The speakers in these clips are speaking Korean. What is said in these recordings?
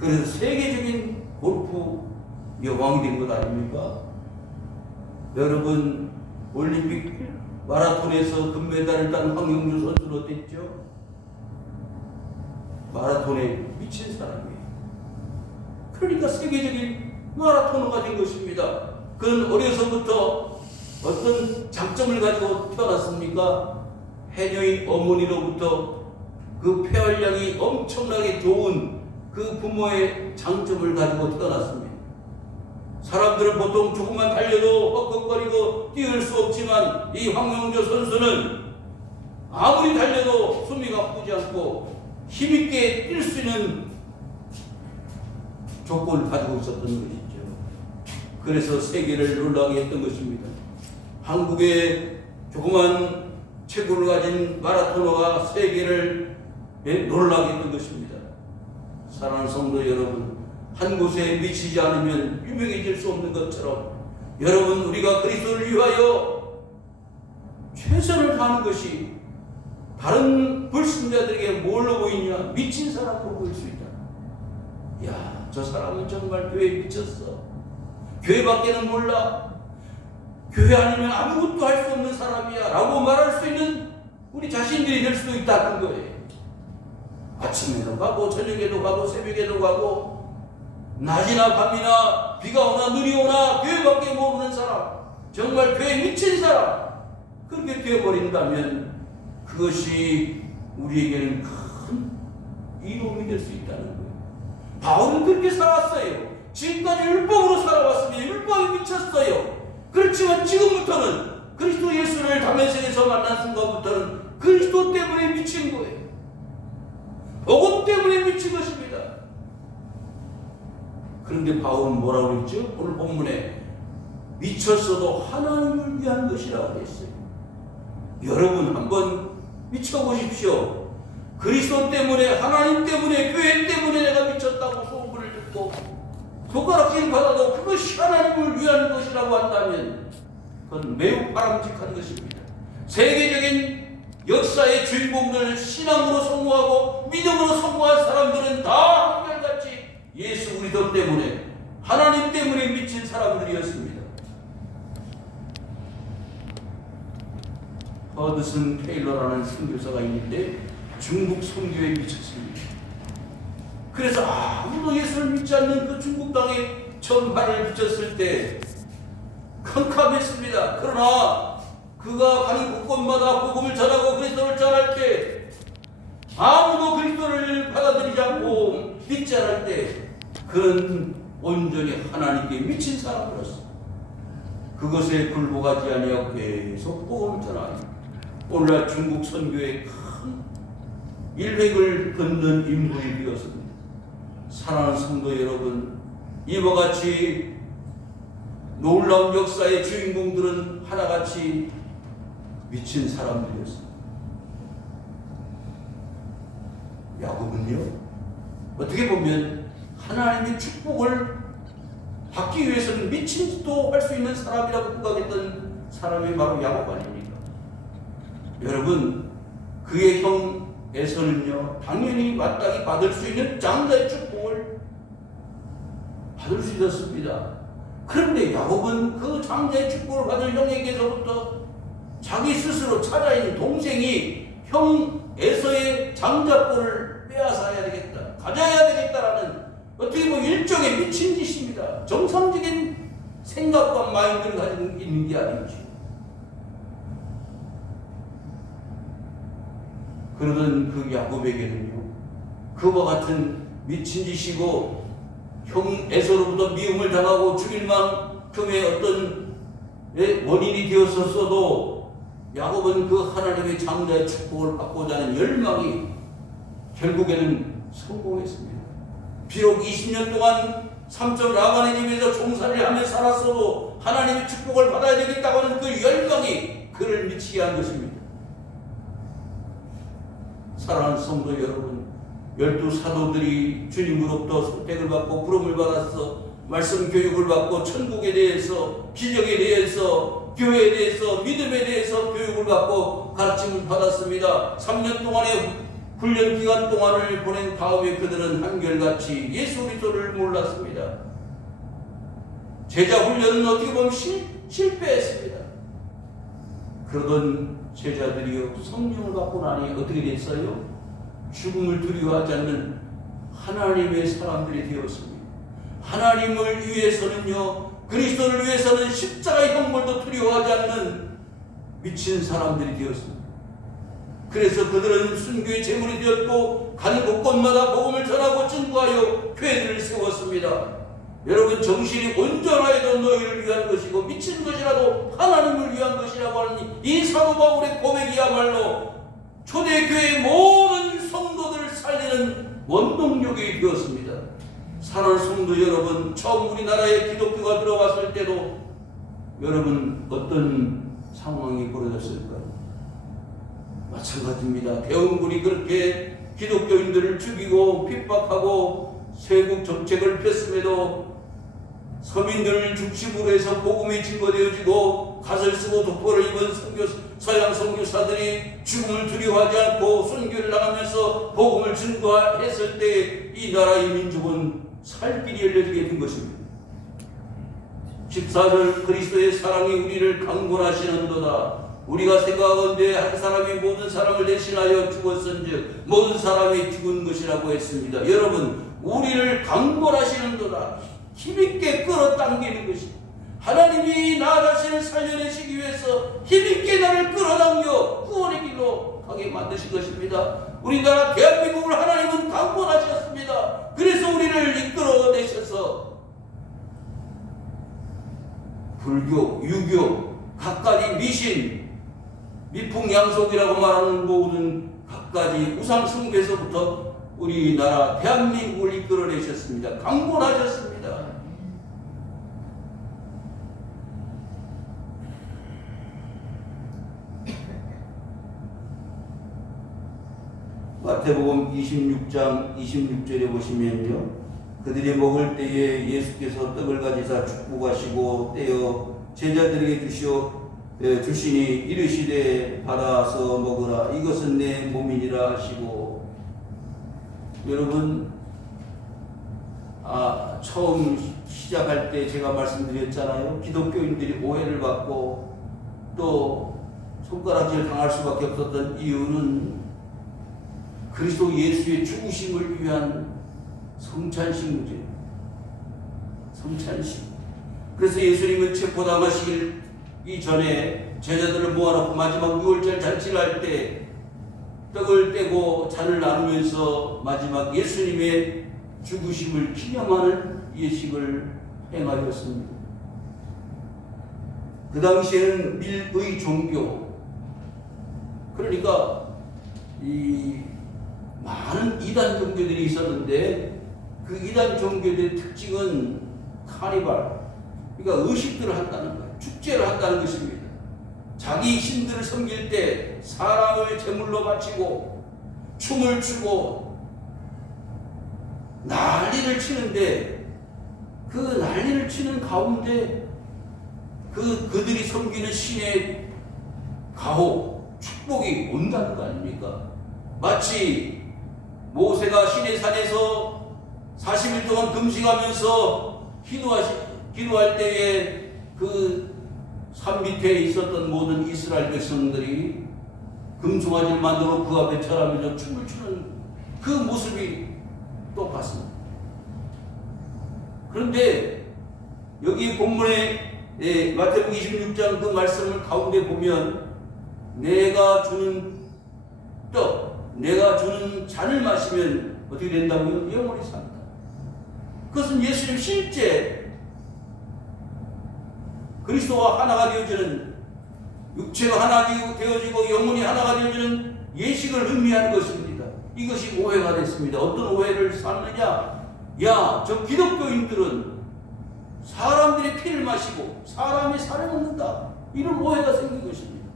그래서 세계적인 골프 여왕이 된 것 아닙니까? 여러분, 올림픽 마라톤에서 금메달을 딴 황영주 선수는 어땠죠? 마라톤에 미친 사람이에요. 그러니까 세계적인 마라토너가 된 것입니다. 그는 어려서부터 어떤 장점을 가지고 태어났습니까? 해녀인 어머니로부터 그 폐활량이 엄청나게 좋은 그 부모의 장점을 가지고 태어났습니다. 사람들은 보통 조금만 달려도 헛헛거리고 뛰을 수 없지만 이 황영조 선수는 아무리 달려도 숨이 가쁘지 않고 힘있게 뛸 수 있는 조건을 가지고 있었던 것이죠. 그래서 세계를 놀라게 했던 것입니다. 한국의 조그만 체구를 가진 마라토너가 세계를 놀라게 했던 것입니다. 사랑하는 성도 여러분, 한 곳에 미치지 않으면 유명해질 수 없는 것처럼 여러분, 우리가 그리스도를 위하여 최선을 다하는 것이 다른 불신자들에게 뭘로 보이냐? 미친 사람으로 보일 수 있다. 야, 저 사람은 정말 교회에 미쳤어. 교회밖에는 몰라. 교회 아니면 아무것도 할 수 없는 사람이야 라고 말할 수 있는 우리 자신들이 될 수도 있다는 거예요. 아침에도 가고 저녁에도 가고 새벽에도 가고 낮이나 밤이나 비가 오나 눈이 오나 교회밖에 모르는 사람, 정말 교회에 미친 사람, 그렇게 되어버린다면 그것이 우리에게는 큰 이로움이 될 수 있다는 거예요. 바울은 그렇게 살았어요. 지금까지 율법으로 살아왔으니 율법에 미쳤어요. 그렇지만 지금부터는 그리스도 예수를 다메섹에서 만난 순간부터는 그리스도 때문에 미친 거예요. 복음 때문에 미친 것입니다. 그런데 바울은 뭐라고 했죠? 오늘 본문에 미쳤어도 하나님을 위한 것이라고 했어요. 여러분 한번 미쳐보십시오. 그리스도 때문에, 하나님 때문에, 교회 때문에 내가 미쳤다고 소문을 듣고 손가락질 받아도 그것이 하나님을 위한 것이라고 한다면 그건 매우 바람직한 것입니다. 세계적인 역사의 주인공들, 신앙으로 성공하고 믿음으로 성공한 사람들은 다 한결같이 예수 그리스도 때문에, 하나님 때문에 미친 사람들이었습니다. 허드슨 테일러라는 선교사가 있는데 중국 선교에 미쳤습니다. 그래서 아무도 예수를 믿지 않는 그 중국 땅에 처음 발을 붙였을 때 캄캄했습니다. 그러나 그가 가는 곳곳마다 복음을 전하고 그리스도를 전할 때 아무도 그리스도를 받아들이지 않고 믿지 않을 때 그는 온전히 하나님께 미친 사람으로서 그것에 굴복하지 아니하고 계속 복음을 전하니 오늘날 중국 선교에 큰 일획을 걷는 인물이 되었습니다. 사랑하는 성도 여러분, 이와 같이 놀라운 역사의 주인공들은 하나같이 미친 사람들이었습니다. 야곱은요, 어떻게 보면 하나님의 축복을 받기 위해서는 미친 짓도 할 수 있는 사람이라고 생각했던 사람이 바로 야곱 아닙니까? 여러분, 그의 형 에서는요, 당연히 마땅히 받을 수 있는 장자의 축복을 받을 수 있었습니다. 그런데 야곱은 그 장자의 축복을 받을 형에게서부터 자기 스스로 찾아있는 동생이 형 에서의 장자권을 빼앗아야 되겠다, 가져야 되겠다라는 어떻게 보면 일종의 미친 짓입니다. 정상적인 생각과 마인드를 가지고 있는 게 아니죠. 그러던 그 야곱에게는요, 그와 같은 미친 짓이고 형 에서로부터 미움을 당하고 죽일 만큼의 어떤 원인이 되었었어도 야곱은 그 하나님의 장자의 축복을 받고자 하는 열망이 결국에는 성공했습니다. 비록 20년 동안 삼촌 라반의 집에서 종살이를 하며 살았어도 하나님의 축복을 받아야 되겠다고 하는 그 열망이 그를 미치게 한 것입니다. 사랑하는 성도 여러분, 12 사도들이 주님으로부터 선택을 받고 부름을 받아서 말씀 교육을 받고 천국에 대해서, 기적에 대해서, 교회에 대해서, 믿음에 대해서 교육을 받고 가르침을 받았습니다. 3년 동안의 훈련 기간 동안을 보낸 다음에 그들은 한결같이 예수 그리스도를 몰랐습니다. 제자 훈련은 어떻게 보면 실패했습니다. 그러던 제자들이요, 성령을 받고 나니 어떻게 됐어요? 죽음을 두려워하지 않는 하나님의 사람들이 되었습니다. 하나님을 위해서는요, 그리스도를 위해서는 십자가의 형벌도 두려워하지 않는 미친 사람들이 되었습니다. 그래서 그들은 순교의 제물이 되었고 가는 곳곳마다 복음을 전하고 증거하여 교회들을 세웠습니다. 여러분, 정신이 온전하여도 너희를 위한 것이고 미친 것이라도 하나님을 위한 것이라고 하는 이 사도 바울의 고백이야말로 초대교회의 모든 성도들을 살리는 원동력이 되었습니다. 사랑하는 성도 여러분, 처음 우리나라에 기독교가 들어왔을 때도 여러분 어떤 상황이 벌어졌을까요? 마찬가지입니다. 대원군이 그렇게 기독교인들을 죽이고 핍박하고 세국 정책을 폈음에도 서민들을 중심으로 해서 복음이 증거되어지고 갓을 쓰고 독보를 입은 서양 선교사들이 죽음을 두려워하지 않고 순교를 나가면서 복음을 증거했을 때 이 나라의 민족은 살 길이 열려지게 된 것입니다. 14절, 그리스도의 사랑이 우리를 강권하시는도다. 우리가 생각하건대 한 사람이 모든 사람을 대신하여 죽었은즉 모든 사람이 죽은 것이라고 했습니다. 여러분, 우리를 강권하시는도다. 힘있게 끌어당기는 것입니다. 하나님이 나 자신을 살려내시기 위해서 힘있게 나를 끌어당겨 구원의 길로 가게 만드신 것입니다. 우리나라 대한민국을 하나님은 강권하셨습니다. 그래서 우리를 이끌어내셔서 불교, 유교, 각가지 미신, 미풍양속이라고 말하는 모든 각가지 우상 숭배에서부터 우리나라 대한민국을 이끌어내셨습니다. 강권하셨습니다. 마태복음 26장 26절에 보시면요, 그들이 먹을 때에 예수께서 떡을 가지사 축복하시고 떼어 제자들에게 주시니 이르시되 받아서 먹으라, 이것은 내 몸이니라 하시고. 여러분, 처음 시작할 때 제가 말씀드렸잖아요. 기독교인들이 오해를 받고 또 손가락질 당할 수밖에 없었던 이유는 그리스도 예수의 죽으심을 위한 성찬식 문제입니다. 성찬식. 그래서 예수님은 체포당하시기 이전에 제자들을 모아놓고 마지막 6월절 잔치를 할 때 떡을 떼고 잔을 나누면서 마지막 예수님의 죽으심을 기념하는 예식을 행하였습니다. 그 당시에는 밀의 종교, 그러니까 이 많은 이단 종교들이 있었는데 그 이단 종교들의 특징은 카니발, 그러니까 의식들을 한다는 거예요. 축제를 한다는 것입니다. 자기 신들을 섬길 때 사람을 제물로 바치고 춤을 추고 난리를 치는데 그 난리를 치는 가운데 그들이 섬기는 신의 가호, 축복이 온다는 거 아닙니까? 마치 모세가 시내산에서 40일 동안 금식하면서 기도할 때에 그 산 밑에 있었던 모든 이스라엘 백성들이 금송아지를 만들어 그 앞에 절하면서 춤을 추는 그 모습이 똑같습니다. 그런데 여기 본문에 마태복음 26장 그 말씀을 가운데 보면 내가 주는 떡, 내가 주는 잔을 마시면 어떻게 된다고요? 영원히 산다. 그것은 예수님 실제 그리스도와 하나가 되어지는, 육체가 하나 되어지고 영혼이 하나가 되어지는 예식을 의미하는 것입니다. 이것이 오해가 됐습니다. 어떤 오해를 샀느냐? 저 기독교인들은 사람들의 피를 마시고 사람의 살을 먹는다, 이런 오해가 생긴 것입니다.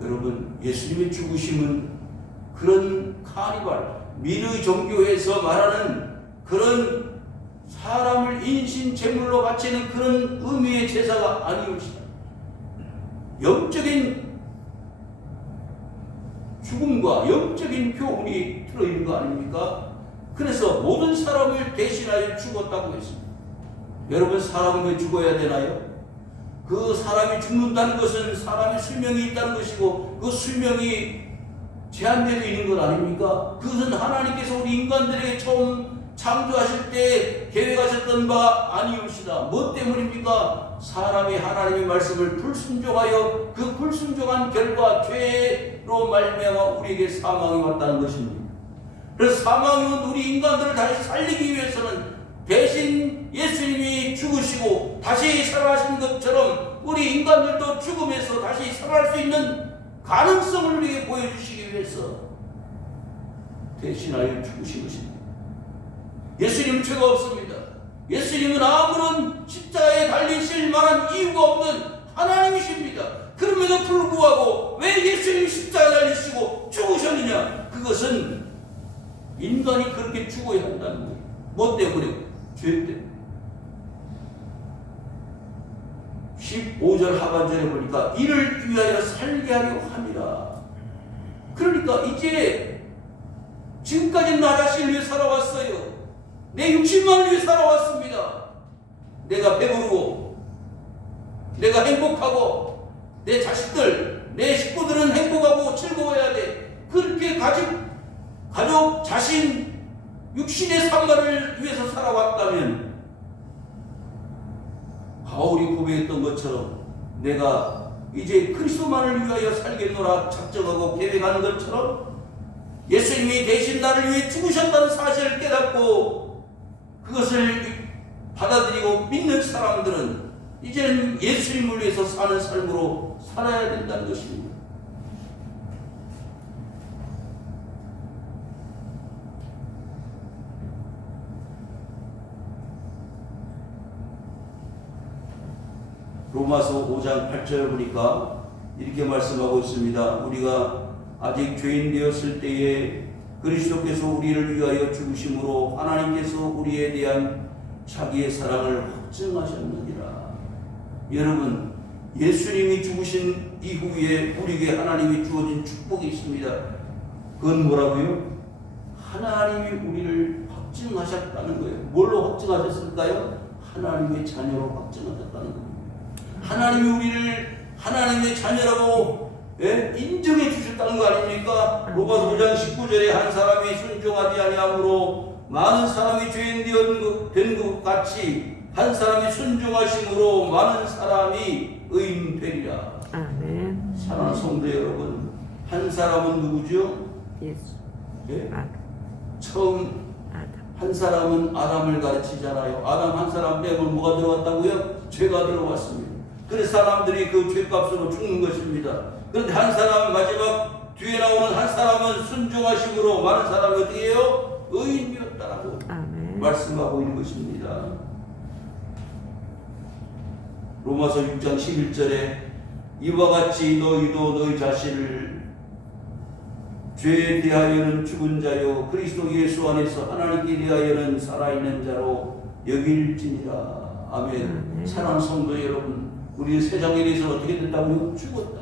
여러분, 예수님의 죽으심은 그런 카니발, 민의 종교에서 말하는 그런 사람을 인신 제물로 바치는 그런 의미의 제사가 아니옵니다. 영적인 죽음과 영적인 교훈이 들어있는 거 아닙니까? 그래서 모든 사람을 대신하여 죽었다고 했습니다. 여러분, 사람은 왜 죽어야 되나요? 그 사람이 죽는다는 것은 사람의 수명이 있다는 것이고 그 수명이 제한되어 있는 것 아닙니까? 그것은 하나님께서 우리 인간들에게 처음 창조하실 때 계획하셨던 바 아니옵시다. 뭐 때문입니까? 사람이 하나님의 말씀을 불순종하여 그 불순종한 결과 죄로 말미암아 우리에게 사망이 왔다는 것입니다. 그래서 사망이 온 우리 인간들을 다시 살리기 위해서는 대신 예수님이 죽으시고 다시 살아가신 것처럼 우리 인간들도 죽음에서 다시 살아갈 수 있는 가능성을 우리에게 보여주시기 위해서 대신하여 죽으신 것입니다. 예수님은 죄가 없습니다. 예수님은 아무런 십자가에 달리실 만한 이유가 없는 하나님이십니다. 그럼에도 불구하고 왜 예수님이 십자가에 달리시고 죽으셨느냐? 그것은 인간이 그렇게 죽어야 한다는 거예요. 뭐 때문에? 죄 때문에. 15절 하반절에 보니까 이를 위하여 살게 하려 함이라. 그러니까 이제 지금까지 나 자신을 위해 살아왔어요. 내 육신만을 위해 살아왔습니다. 내가 배부르고 내가 행복하고 내 자식들, 내 식구들은 행복하고 즐거워야 돼. 그렇게 가족, 자신, 육신의 삶만을 위해서 살아왔다면 바울이 고백했던 것처럼 내가 이제 그리스도만을 위하여 살겠노라 작정하고 계획하는 것처럼 예수님이 대신 나를 위해 죽으셨다는 사실을 깨닫고 그것을 받아들이고 믿는 사람들은 이제는 예수님을 위해서 사는 삶으로 살아야 된다는 것입니다. 로마서 5장 8절에 보니까 이렇게 말씀하고 있습니다. 우리가 아직 죄인 되었을 때에 그리스도께서 우리를 위하여 죽으심으로 하나님께서 우리에 대한 자기의 사랑을 확증하셨느니라. 여러분, 예수님이 죽으신 이후에 우리에게 하나님이 주어진 축복이 있습니다. 그건 뭐라고요? 하나님이 우리를 확증하셨다는 거예요. 뭘로 확증하셨을까요? 하나님의 자녀로 확증하셨다는 겁니다. 하나님이 우리를 하나님의 자녀라고 인정해 주셨다는 거 아닙니까? 로마서 5장 19절에 한 사람이 순종하지 아니함으로 많은 사람이 죄인 된 것 같이 한 사람이 순종하심으로 많은 사람이 의인 되리라. 아멘. 사랑하는 성도 여러분, 한 사람은 누구죠? 예수. 예? 처음 한 사람은 아담을 가르치잖아요. 아담 한 사람 빼면 뭐가 들어왔다고요? 죄가 들어왔습니다. 그래서 사람들이 그 죄값으로 죽는 것입니다. 그런데 한 사람, 마지막 뒤에 나오는 한 사람은 순종하심으로 많은 사람이 어떻게 해요? 의인이었다라고 말씀하고 있는 것입니다. 로마서 6장 11절에 이와 같이 너희도 너희 자신을 죄에 대하여는 죽은 자요 그리스도 예수 안에서 하나님께 대하여는 살아있는 자로 여길지니라. 아멘. 사랑하는 성도 여러분, 우리 세상에 대해서 어떻게 된다고요? 죽었다.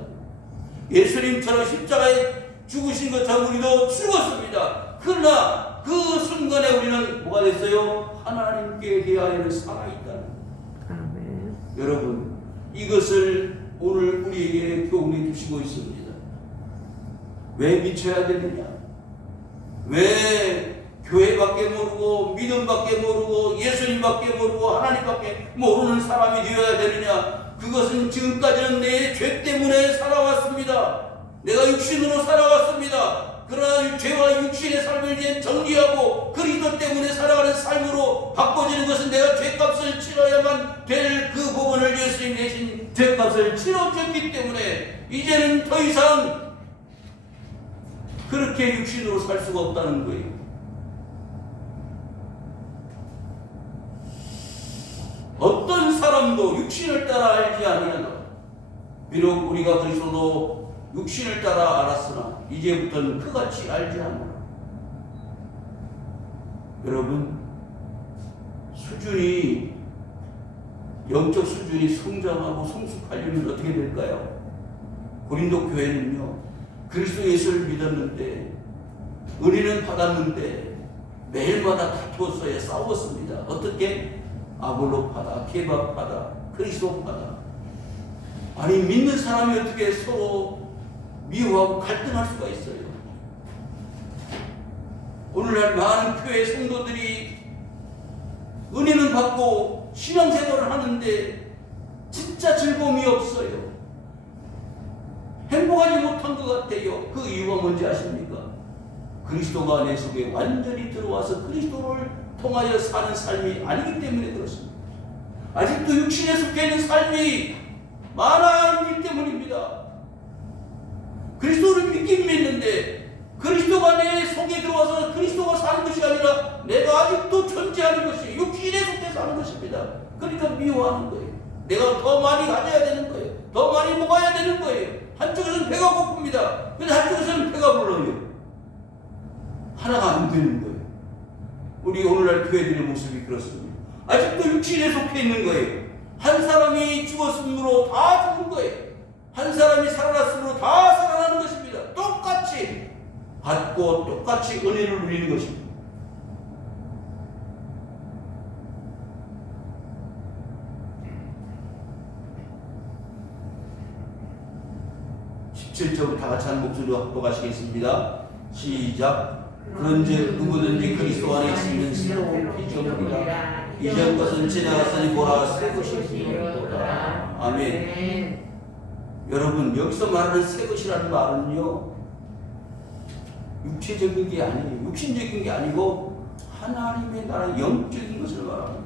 예수님처럼 십자가에 죽으신 것처럼 우리도 죽었습니다. 그러나 그 순간에 우리는 뭐가 됐어요? 하나님께 대하여는 살아있다는. 아멘. 여러분, 이것을 오늘 우리에게 교훈해 주시고 있습니다. 왜 미쳐야 되느냐? 왜 교회밖에 모르고 믿음밖에 모르고 예수님밖에 모르고 하나님밖에 모르는 사람이 되어야 되느냐? 그것은 지금까지는 내 죄 때문에 살아왔습니다. 내가 육신으로 살아왔습니다. 그러나 죄와 육신의 삶을 이제 정리하고 그리스도 때문에 살아가는 삶으로 바꿔지는 것은 내가 죄값을 치러야만 될 그 부분을 예수님 대신 죄값을 치러줬기 때문에 이제는 더 이상 그렇게 육신으로 살 수가 없다는 거예요. 어떤 사람도 육신을 따라 알지 아니하노라. 비록 우리가 그리스도도 육신을 따라 알았으나 이제부터는 그같이 알지 않노라. 여러분, 영적 수준이 성장하고 성숙하려면 어떻게 될까요? 고린도 교회는요, 그리스도 예수를 믿었는데 은혜는 받았는데 매일마다 다투었어요. 싸웠습니다. 어떻게? 아볼로파다, 케바파다, 그리스도파다. 아니 믿는 사람이 어떻게 서로 미워하고 갈등할 수가 있어요? 오늘날 많은 교회 성도들이 은혜는 받고 신앙생활을 하는데 진짜 즐거움이 없어요. 행복하지 못한 것 같아요. 그 이유가 뭔지 아십니까? 그리스도가 내 속에 완전히 들어와서 그리스도를 통하여 사는 삶이 아니기 때문에 그렇습니다. 아직도 육신에 속해 있는 삶이 많아있기 때문입니다. 그리스도를 믿긴 믿는데 그리스도가 내 속에 들어와서 그리스도가 사는 것이 아니라 내가 아직도 존재하는 것이 육신에 속해 사는 것입니다. 그러니까 미워하는 거예요. 내가 더 많이 가져야 되는 거예요. 더 많이 먹어야 되는 거예요. 한쪽에서는 배가 고픕니다. 근데 한쪽에서는 배가 불러요. 하나가 안 되는 거예요. 우리 오늘날 교회들의 모습이 그렇습니다. 아직도 육신에 속해 있는 거예요. 한 사람이 죽었으므로 다 죽은 거예요. 한 사람이 살아났으므로 다 살아나는 것입니다. 똑같이 받고 똑같이 은혜를 누리는 것입니다. 다 같이 한 목소리로 합독하시겠습니다. 시작. 그런즉 누구든지 그리스도 안에 있으면 새로운 피조물이라. 이전 것은 지나갔으니 보라 새 것이 되었도다. 아멘. 여러분 여기서 말하는 새 것이라는 말은요 육체적인 게 아니에요. 육신적인 게 아니고 하나님의 나라 영적인 것을 말합니다.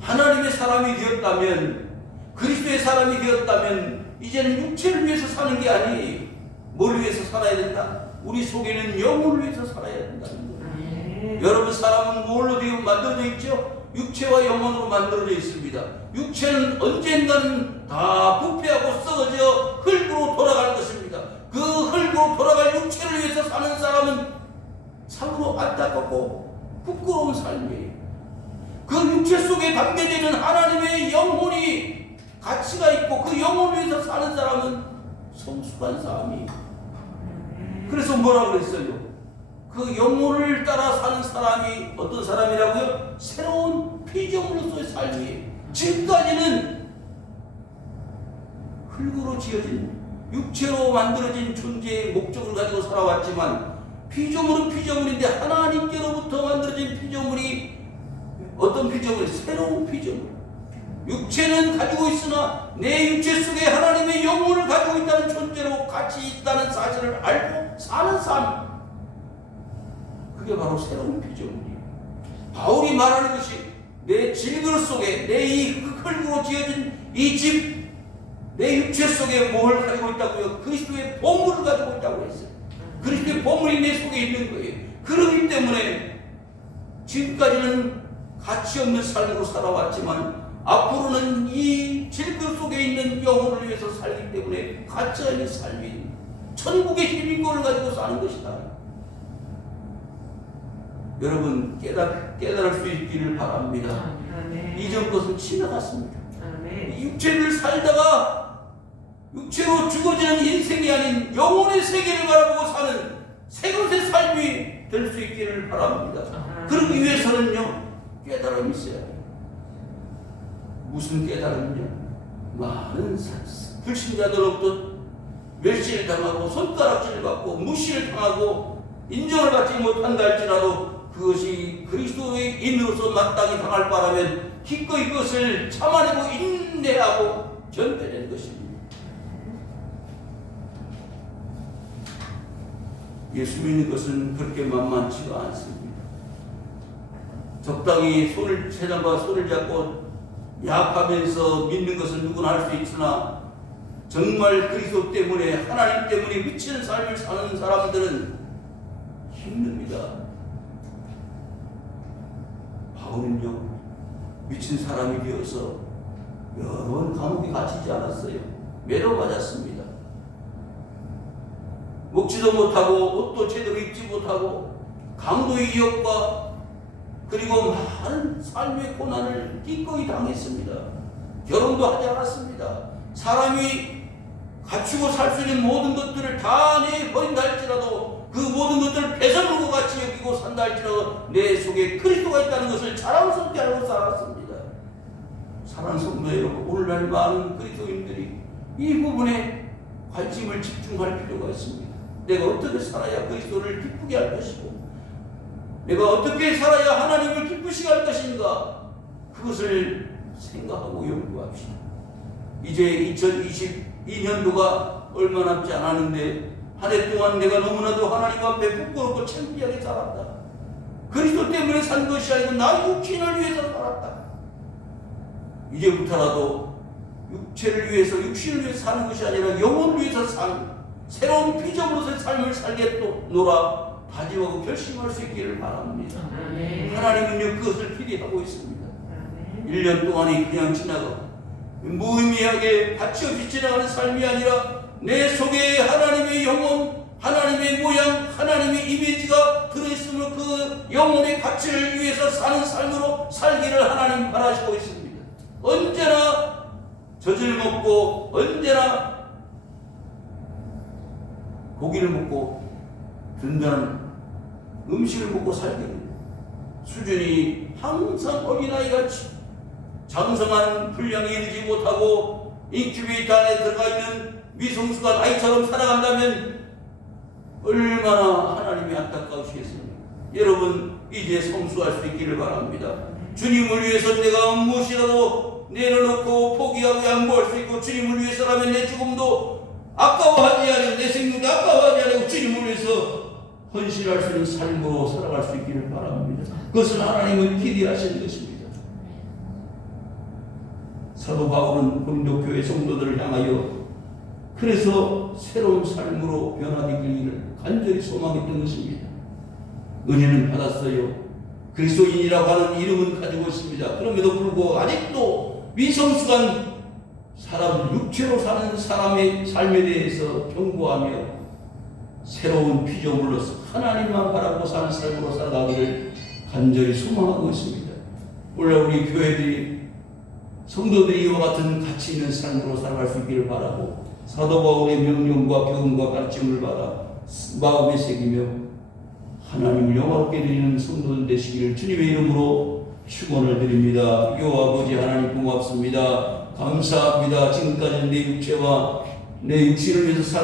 하나님의 사람이 되었다면 그리스도의 사람이 되었다면 이제는 육체를 위해서 사는 게 아니에요. 뭘 위해서 살아야 된다? 우리 속에는 영혼을 위해서 살아야 된다는 거예요. 여러분 사람은 뭘로 만들어져 있죠? 육체와 영혼으로 만들어져 있습니다. 육체는 언젠가는 다 부패하고 썩어져 흙으로 돌아갈 것입니다. 그 흙으로 돌아갈 육체를 위해서 사는 사람은 참으로 안타깝고 부끄러운 삶이에요. 그 육체 속에 담겨져 있는 하나님의 영혼이 가치가 있고 그 영혼을 위해서 사는 사람은 성숙한 사람이에요. 그래서 뭐라고 그랬어요? 그 영혼을 따라 사는 사람이 어떤 사람이라고요? 새로운 피조물로서의 삶이에요. 지금까지는 흙으로 지어진 육체로 만들어진 존재의 목적을 가지고 살아왔지만 피조물은 피조물인데 하나님께로부터 만들어진 피조물이 어떤 피조물? 새로운 피조물. 육체는 가지고 있으나 내 육체 속에 하나님의 영혼을 가지고 있다는 존재로 같이 있다는 사실을 알고 사는 삶. 그게 바로 새로운 피조물이에요. 바울이 말하는 것이 내 질그릇 속에 내 이 흙으로 지어진 이 집 내 육체 속에 뭘 가지고 있다고요? 그리스도의 보물을 가지고 있다고 했어요. 그리스도의 보물이 내 속에 있는 거예요. 그렇기 때문에 지금까지는 가치 없는 삶으로 살아왔지만 앞으로는 이 질그릇 속에 있는 영혼을 위해서 살기 때문에 가치가 있는 삶이 천국의 힘인권을 가지고 사는 것이다. 여러분 깨달을 수 있기를 바랍니다. 아멘. 이전 것은 지나갔습니다. 아멘. 육체를 살다가 육체로 죽어지는 인생이 아닌 영혼의 세계를 바라보고 사는 새것의 삶이 될 수 있기를 바랍니다. 그러기 위해서는요 깨달음이 있어야 돼요. 무슨 깨달음이냐? 많은 불신자들로부터 멸시를 당하고 손가락질을 받고 무시를 당하고 인정을 받지 못한다 할지라도 그것이 그리스도의 인으로서 마땅히 당할 바라면 기꺼이 그것을 참아내고 인내하고 견뎌내는 것입니다. 예수 믿는 것은 그렇게 만만치가 않습니다. 적당히 세상과 손을 잡고 약하면서 믿는 것은 누구나 할 수 있으나 정말 그리스도 때문에 하나님 때문에 미치는 삶을 사는 사람들은 힘듭니다. 바울은요 미친 사람이 되어서 여러 번 감옥에 갇히지 않았어요. 매로 맞았습니다. 먹지도 못하고 옷도 제대로 입지 못하고 강도의 위협과 그리고 많은 삶의 고난을 기꺼이 당했습니다. 결혼도 하지 않았습니다. 사람이 갖추고 살 수 있는 모든 것들을 다 내버린다 할지라도 그 모든 것들을 배설물과 같이 여기고 산다 할지라도 내 속에 그리스도가 있다는 것을 자랑스럽게 알고 살았습니다. 사랑하는 성도 여러분, 오늘날 많은 그리스도인들이 이 부분에 관심을 집중할 필요가 있습니다. 내가 어떻게 살아야 그리스도를 기쁘게 할 것이고 내가 어떻게 살아야 하나님을 기쁘시게 할 것인가, 그것을 생각하고 연구합시다. 이제 2022년도가 얼마 남지 않았는데 한 해 동안 내가 너무나도 하나님 앞에 부끄럽고 창피하게 살았다. 그리스도 때문에 산 것이 아니고 나 육신을 위해서 살았다. 이제부터라도 육체를 위해서, 육신을 위해서 사는 것이 아니라 영혼을 위해서 사는 새로운 비전으로서의 삶을 살겠노라 다짐하고 결심할 수 있기를 바랍니다. 하나님은요 그것을 기대하고 있습니다. 1년 동안이 그냥 지나가고 무의미하게 가치없이 지나가는 삶이 아니라 내 속에 하나님의 영혼, 하나님의 모양, 하나님의 이미지가 들어있으면 그 영혼의 가치를 위해서 사는 삶으로 살기를 하나님 바라시고 있습니다. 언제나 젖을 먹고 언제나 고기를 먹고 든든한 음식을 먹고 살기는 수준이 항상 어린아이같이 장성한 분량에 이르지 못하고 인큐베이터 안에 들어가 있는 미성수가 아이처럼 살아간다면 얼마나 하나님이 안타까우시겠습니까? 여러분, 이제 성수할 수 있기를 바랍니다. 주님을 위해서 내가 무엇이라도 내려놓고 포기하고 양보할 수 있고, 주님을 위해서라면 내 죽음도 아까워하지 않고 내 생명도 아까워하지 않고 주님을 위해서 헌신할 수 있는 삶으로 살아갈 수 있기를 바랍니다. 그것을 하나님은 기대하시는 것입니다. 사도 바울은 고린도 교회 성도들을 향하여 그래서 새로운 삶으로 변화되기를 간절히 소망했던 것입니다. 은혜는 받았어요. 그리스도인이라고 하는 이름은 가지고 있습니다. 그럼에도 불구하고 아직도 미성숙한 사람, 육체로 사는 사람의 삶에 대해서 경고하며 새로운 피조물로서 하나님만 바라고 사는 삶으로 살아가기를 간절히 소망하고 있습니다. 원래 우리 교회들이 성도들이 이와 같은 가치 있는 삶으로 살아갈 수 있기를 바라고 사도 바울의 명령과 교훈과 가르침을 받아 마음에 새기며 하나님을 영화롭게 드리는 성도들 되시기를 주님의 이름으로 축원을 드립니다. 여호와 아버지 하나님 고맙습니다. 감사합니다. 지금까지 내 육체와 내 육신을 위해서